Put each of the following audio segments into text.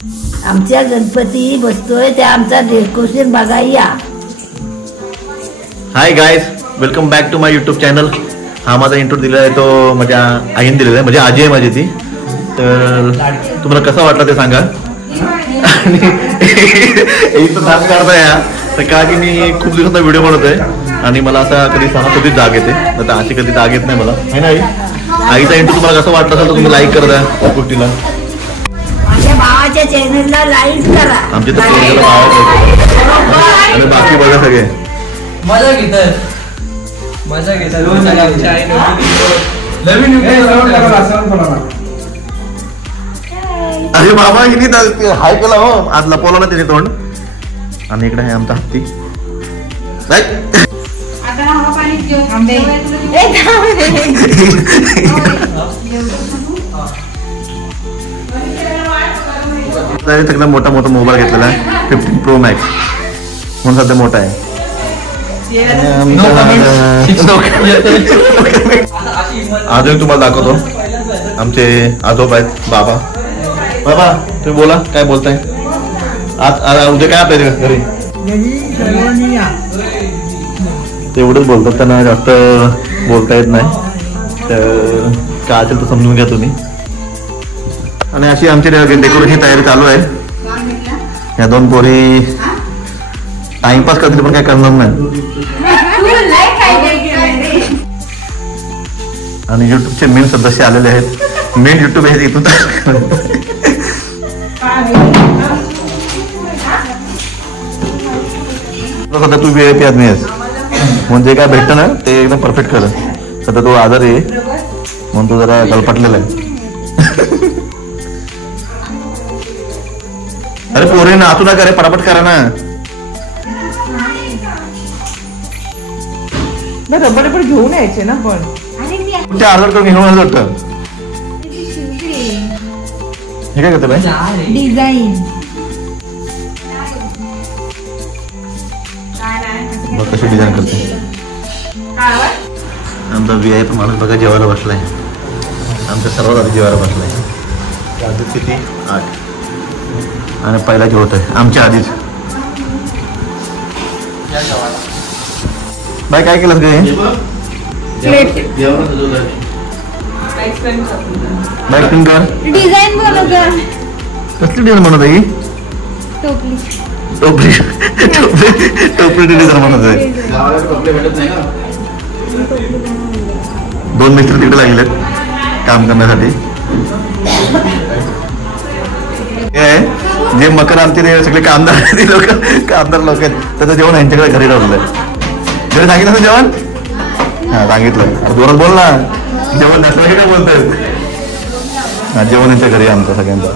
आमच्या गणपती बसतोय त्या आमचा डेकोरेशन बघायला. Hi guys, welcome back to my YouTube channel. हा माझा इंट्रो दिलेला आहे तो माझ्या आईने दिलेला आहे, म्हणजे आजी आहे माझी ती. तर तुम्हाला कसं वाटलं ते सांगा. आणि इथं डान्स काढताय तर का की मी खूप दिवसांचा व्हिडिओ बनवतोय आणि मला असा कधी सणासुदीत जाग येते, तर अशी कधी जाग येत नाही मला, आहे ना आई. आईचा इंट्रो तुम्हाला कसं वाटलं असेल तर तुम्ही लाईक करा त्या गोष्टीला. माझ्या भावाच्या चॅनलला लाईक करा. आमच्या तर आणि बाकी बघा सगळे मजा घेतात अरे बाबा हिने हाय केला हो, आज लपवला ना तिने तोंड. आणि इकडे आहे आमचा हत्ती. सगळं मोठा मोबाईल घेतलेला आहे 15 Pro Max म्हणून सध्या मोठा आहे. अजून तुम्हाला दाखवतो आमचे आजोबा आहेत. बाबा तुम्ही बोला, काय बोलताय आज उद्या काय आपल्या घरी? तेवढंच बोलतात, त्यांना जास्त बोलता येत नाही, तर काय असेल तर समजून घ्या तुम्ही. आणि अशी आमची डेकोरेशन तयारी चालू आहे. या दोन पोरी टाइमपास करतील पण काय करणार नाही. आणि युट्यूबचे मेन सदस्य आलेले आहेत. मेन युट्यूब आहे इथून. सध्या तू VIP आदमी आहेस म्हणजे काय भेटतं ना ते एकदम परफेक्ट कर. सध्या तू आजारी आहे म्हणून तू जरा गलपटलेला आहे. अरे पोरे ना तू ना करे पटापट करा ना. रबर घेऊन यायचे ना पण ते आधार करून घेऊन वाटतं. हे काय करते बाई? डिझाईन बघ कशी डिझाईन करते. आमचा VIP माणूस बघा जेवायला बसलाय. आमच्या सर्वात आधी जेवायला बसलाय. किती 8 आणि पहिला जेवत आहे आमच्या आधीच. बाय काय केलं गे? बाईकिंग कर. डिझाईन बनवत. कसली डिझाईन बनवत आहे? टोपली टोपली टोपली डिझाईन बनवत आहे. 2 मिस्त्री तिकडे लागले काम करण्यासाठी. जे मकर आमचे ते सगळे कामदार लोक आहेत त्याचं जेवण यांच्याकडे घरी राहिलंय. घरी सांगितलं ना जेवण? हा सांगितलं. जोरात बोल ना. जेवण नसलं की काय बोलतोय? हा जेवण यांच्या घरी आमचं सगळ्यांचं.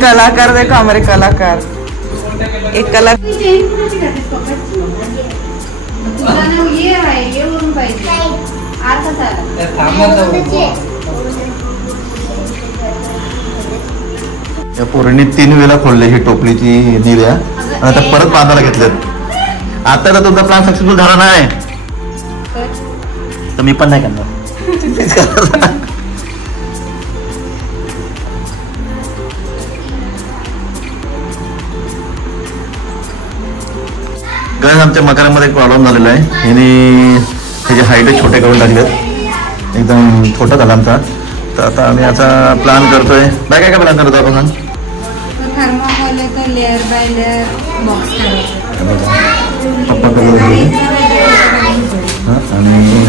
कलाकार देखो हमारे कलाकार. एक कलाकार या पोरांनी 3 वेळा खोलले ही टोपलीची निर्या आणि आता परत बांधायला घेतल्यात. आता तर तुमचा प्लॅन सक्सेसफुल झाला नाही तर मी पण नाही करणार. गज आमच्या मकानामध्ये एक प्रॉब्लेम झालेला आहे. हिने त्याचे हाईट छोटे करून टाकलेत, एकदम छोटा झाला आमचा. तर आता आम्ही याचा प्लॅन करतोय. काय काय प्लॅन करतो आपण? लेअर बाय लेअर बॉक्स आणि आणि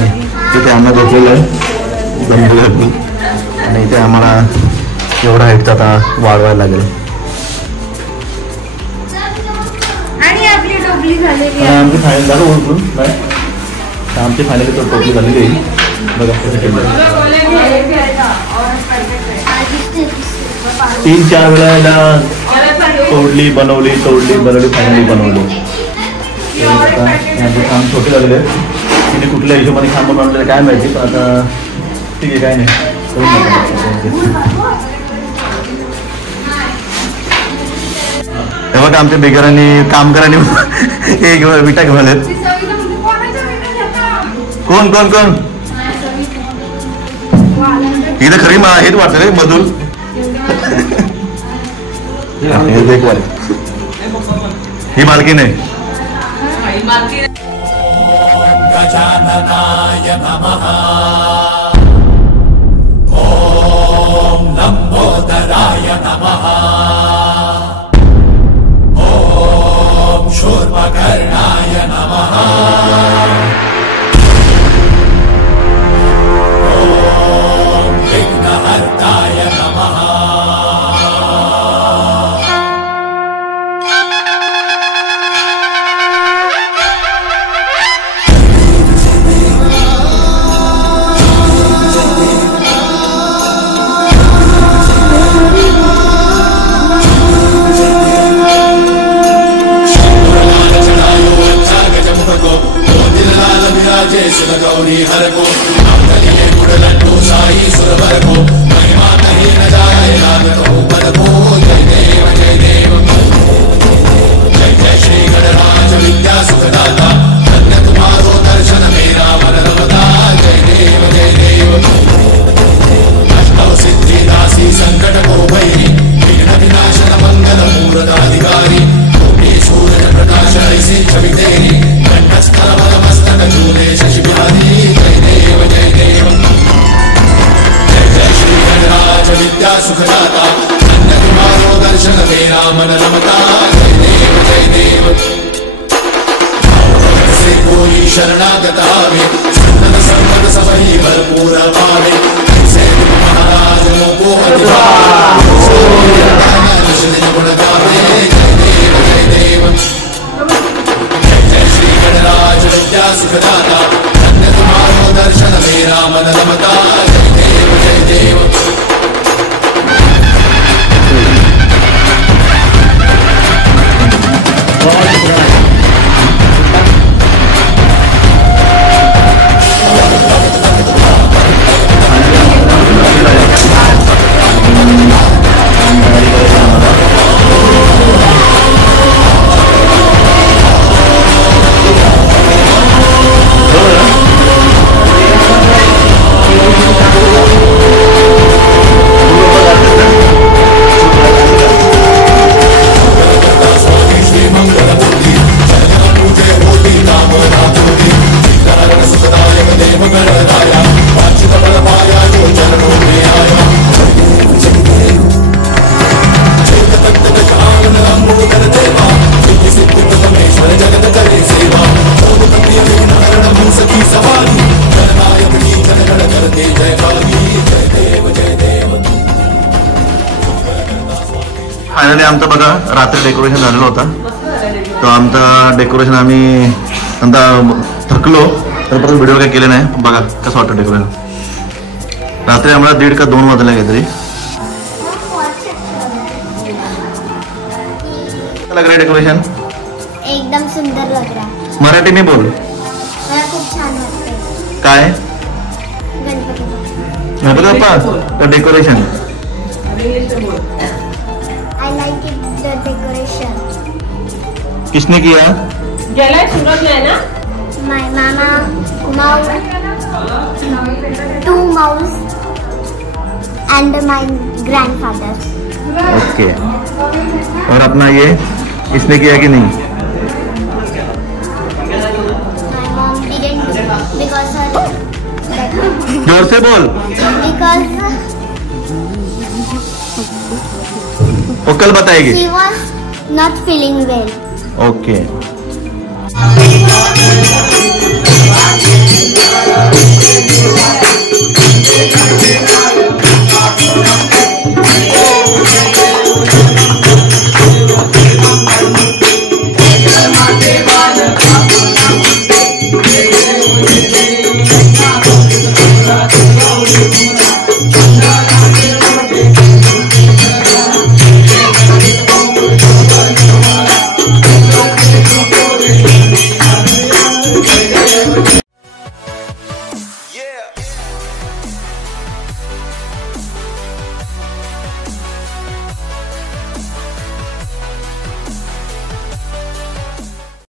तिथे आम्हाला झोपलेलं आहे जमलेलं आणि इथे आम्हाला एवढा हाईटचा आता वाढवायला लागेल. आणि आपली टोपली झालेली आहे. आमची फायनल झालं ओळखून काय आमची फायनली तर टोपली झालेली आहे. बघा कसं केलं 3-4 वेळा तोडली बनवली फायनली बनवली. काम छोटे झालेले आहेत. तिने कुठल्या हिशोबाने काम बनवलेलं काय माहिती पण आता ठीक आहे काय नाही तेव्हा का आमच्या बेकारांनी कामगारांनी हे विटा घेऊन आलेत. कोण कोण कोण इथं खरी हेच वाटतं रे मधुर ही मालकी नाही. गजाननाय नमः ॐ लंबोदराय नमः ॐ शूर्पकर्णाय नमः ॐ विघ्नहर्ताय नमः गौरी हर को लड्डू साई सुरवर को महिमा कहीं न जाए लागतो पर को जय देव जय जय श्री गणराज विद्या सुखदाता धन्य तुम्हारो दर्शन मेरा मन रमता जय देव अष्टौ सिद्धि दासी संकट को भैरी विघ्न विनाशन मंगल मूर्धाधिकारी सूरज प्रकाश ऐसी छवि तेरी कंठस्थल मस्तक झूले शशि बिहारी जय देव जय जय श्री गणराज विद्या सुखदाता धन्य तुम्हारो दर्शन मेरा मन रमता जय देव से कोई शरणागत आवे सुंदर संपद सबही भरपूर पावे ऐसे महाराज को गुण गावे जय देव श्री गणराज विद्या सुखदाता धन्य तुम्हारो दर्शन मेरा मन रमता जय देव फायनली आमचं बघा रात्री डेकोरेशन झालेलं होतं. तो आमचा डेकोरेशन आम्ही नंतर थकलो तर परत व्हिडिओ काही केले नाही. बघा कसं वाटतं डेकोरेशन. रात्री आम्हाला 1:30 का 2 वाजले काहीतरी. लग रहा है डेकोरेशन एकदम सुंदर लग रहा है. मराठी में बोल. मला खूप छान वाटतंय. काय Ganpati Bappa decoration. I like it, the decoration. किसने किया? सूरज में है ना. My mama, mouse, 2 mouse, and my grandfather. Okay. और अपना ये इसने किया कि नहीं? My mom didn't do because her जोर से बोल. because वो कल बताएगी. she was not feeling well. Okay.